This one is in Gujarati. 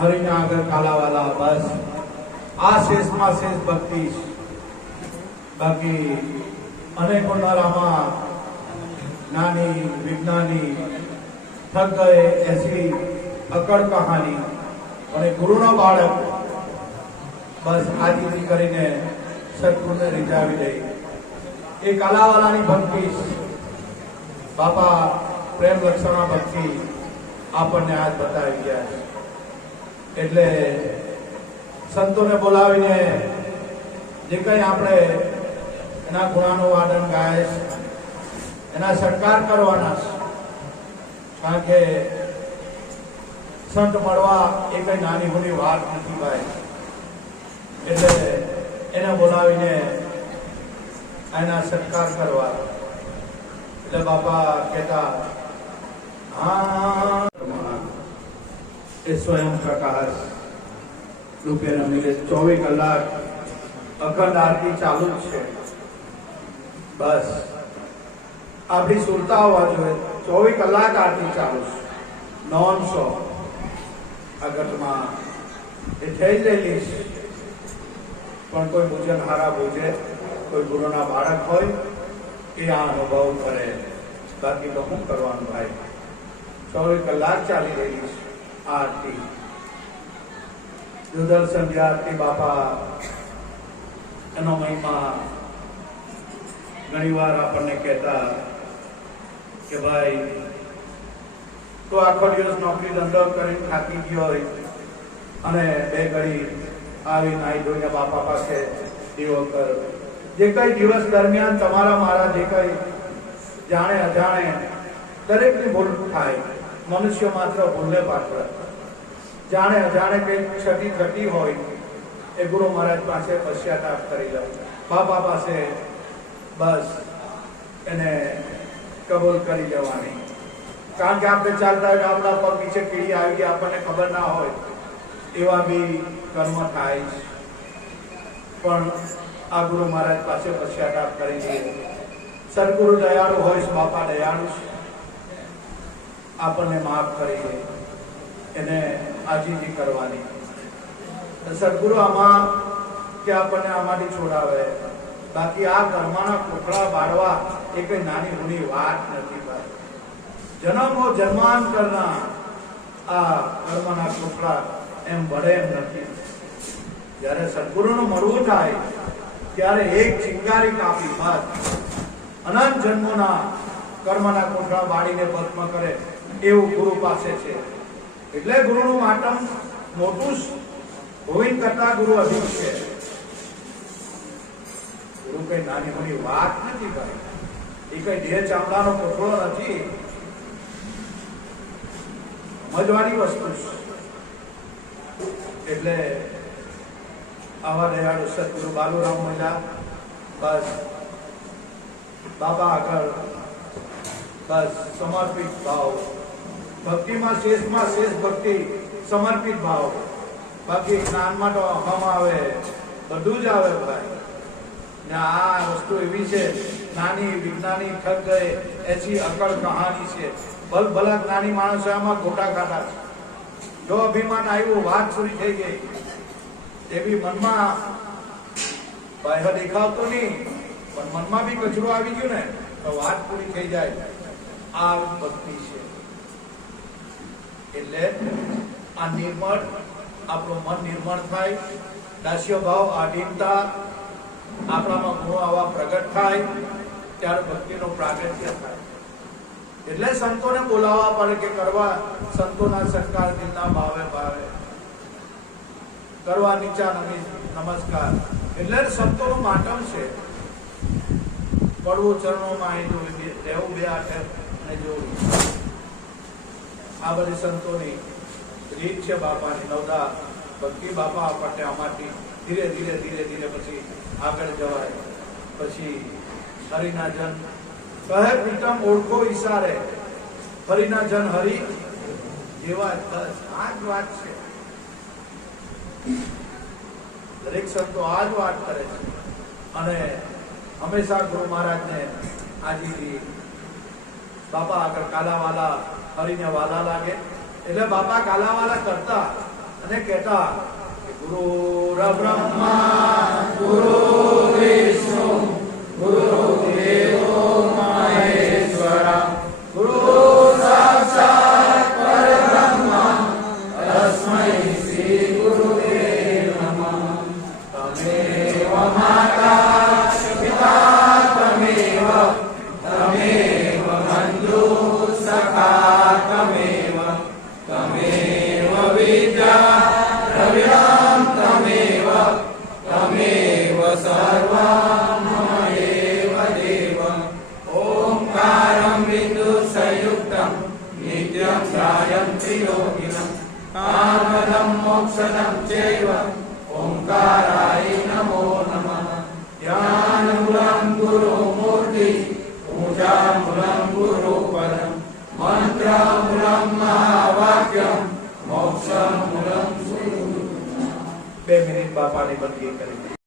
હરિના આગળ કાલાવાલા બસ આ શેષમાં શેષ ભક્તિ બાકી અનેકો નરામાં નાની વિજ્ઞાની થક ગए ऐसी અકડ કહાની અને ગુરુનો બાળક બસ આજીજી કરીને સદગુરુને રીઝાવી દે એ કાલાવાલાની ભક્તિ બાપા પ્રેમ લક્ષણા ભક્તિ આપણને આજ બતાવી ગયા એટલે સંતોને બોલાવીને જે કંઈ આપણે એના ગુણાનું વાદન ગાય એના સત્કાર કરવાના કારણ કે સંત મળવા એ કઈ નાની મોટી વાત નથી ભાઈ એટલે એને બોલાવીને એના સત્કાર કરવા એટલે બાપા કહેતા હા એ સ્વયં પ્રકાશ રૂપે રમીને 24 કલાક અખંડ આરતી ચાલુ જ છે બસ આપણી સુરતા હોવા જોઈએ 24 કલાક આરતી ચાલુ છે નોન સ્ટોપ આગળમાં એ થઈ ગયેલી છે પણ કોઈ ભોજન હારા ભોજે કોઈ ગુરુના બાળક હોય એ આ અનુભવ કરે બાકી તો શું કરવાનું ભાઈ 24 કલાક ચાલી રહેલી છે આરતી દુર્દલ સંધ્યા આરતી બાપા એનો મહિમા ઘણી વાર આપણને કહેતા કે ભાઈ તો આખો દિવસ નોકરી ધંધો કરીને થાકી ગયો હોય અને બે ઘડી આવી નાઈ ધોઈને બાપા પાસે દીવો કર જે કઈ દિવસ દરમિયાન તમારા મારા જે કઈ જાણે અજાણે દરેકની ભૂલ થાય મનુષ્ય માત્ર ભૂલને પાત્ર જાણે અજાણે કઈ ક્ષતિ થતી હોય એ ગુરુ મહારાજ પાસે પશ્ચાતાપ કરી લો બાપા પાસે બસ એને કબૂલ કરી લેવાની કારણ કે આપણે ચાલતા હોય આપણા પગ નીચે કીડી આવી ગઈ આપણને ખબર ના હોય એવા બી કર્મ થાય પણ આ ગુરુ મહારાજ પાસે પશ્ચાતાપ કરી દે સદગુરુ દયાળુ હોય બાપા દયાળુ આપણને માફ કરી દે એને આજીજી કરવાની સદગુરુ આમાં કે આપણને આમાંથી છોડાવે બાકી આ કર્મના કોઠડા બાળવા એ કઈ નાની મોટી વાત નથી ભાઈ જન્મો જન્માંતરના આ કર્મના કોઠડા એમ ભળે એમ નથી જ્યારે સદગુરુનું મળવું થાય ત્યારે એક ચિંગારી કાપી બાદ અનંત જન્મોના કર્મના કોઠડા બાળીને ભસ્મ કરે એવું ગુરુ પાસે છે એટલે ગુરુનું માટમ મોટું ગોવિંદ કરતા ગુરુ અધિક છે ગુરુ કઈ નાની મોટી વાત નથી ભાઈ એ કઈ દેહ ચામડાનો કોઠડો નથી મજવાની વસ્તુ એટલે આવા દયાળુ સદગુરુ બાલુરામ મહિલા બસ બાબા આગળ બસ સમર્પિત ભાવ ભક્તિમાં શેષ ભક્તિ સમર્પિત ભાવ બાકી જ્ઞાનમાં તો અહમ આવે બધું જ આવે ભાઈ ને આ વસ્તુ એવી છે નાની વિજ્ઞાની થક ગયે એસી અકળ કહાની છે ભલા જ્ઞાની માણસો આમાં ખોટા ખાતા છે જો અભિમાન આવ્યું વાત પૂરી થઈ ગઈ એવી મનમાં બાહ્ય દેખાવતો નહીં પણ મનમાં બી કચરો આવી ગયો ને તો વાત પૂરી થઈ જાય આ ભક્તિ છે એટલે આ નિર્મળ આપણું મન નિર્મળ થાય દાસ્ય ભાવ આધીનતા આપણામાં ગુણો આવા પ્રગટ થાય ત્યારે ભક્તિનો પ્રાગટ્ય થાય એટલે સંતોને બોલાવવા પડે કે કરવા સંતોના સત્કાર દિલના ભાવે ભાવે કરવા નીચા નમસ્કાર એટલે સંતોનું માટમ છે પડવું ચરણોમાં રહેવું બે હાથે અને જોવું આ બધી સંતોની રીત છે બાપાની નવદા ભક્તિ બાપા આપણને આમાંથી ધીરે ધીરે પછી આગળ જવાય પછી હરિના જન કહે પ્રીતમ ઓળખો ઈશારે હરિના જન હરિ જેવા બસ આ જ વાત છે દરેક સંતો આ જ વાત કરે છે અને હંમેશા ગુરુ મહારાજને આજીજી બાપા આગળ કાલાવાલા હરિને વાલા લાગે એટલે બાપા કાલાવાલા કરતા અને કહેતા કે ગુરુ બ્રહ્મા ગુરુ વિષ્ણુ ગુરુ દેવો મહેશ્વર ગુરુ સાક્ષાત પરબ્રહ્મ તસ્મૈ શ્રી ગુરુવે નમઃ. તમેવ માતા પિતા તમેવ બંધુ સખા તમેવ વિદ્યા દ્રવ્યમ તમેવ સર્વં મમેવ દેવં. ઓંકારં બિંદુ સંયુક્તં નિત્યં ધ્યાયન્તિ યોગિનઃ. કામદં મોક્ષદં ચૈવ ઓંકારાય નમો નમઃ. જ્ઞાનમૂલં ગુરુમૂર્તિ પૂજામૂલં ગુરુપદં મંત્રમૂલં મહાવાક્યં મોક્ષમૂલં. 2 મિનિટ બાપાની બંદગી કરી.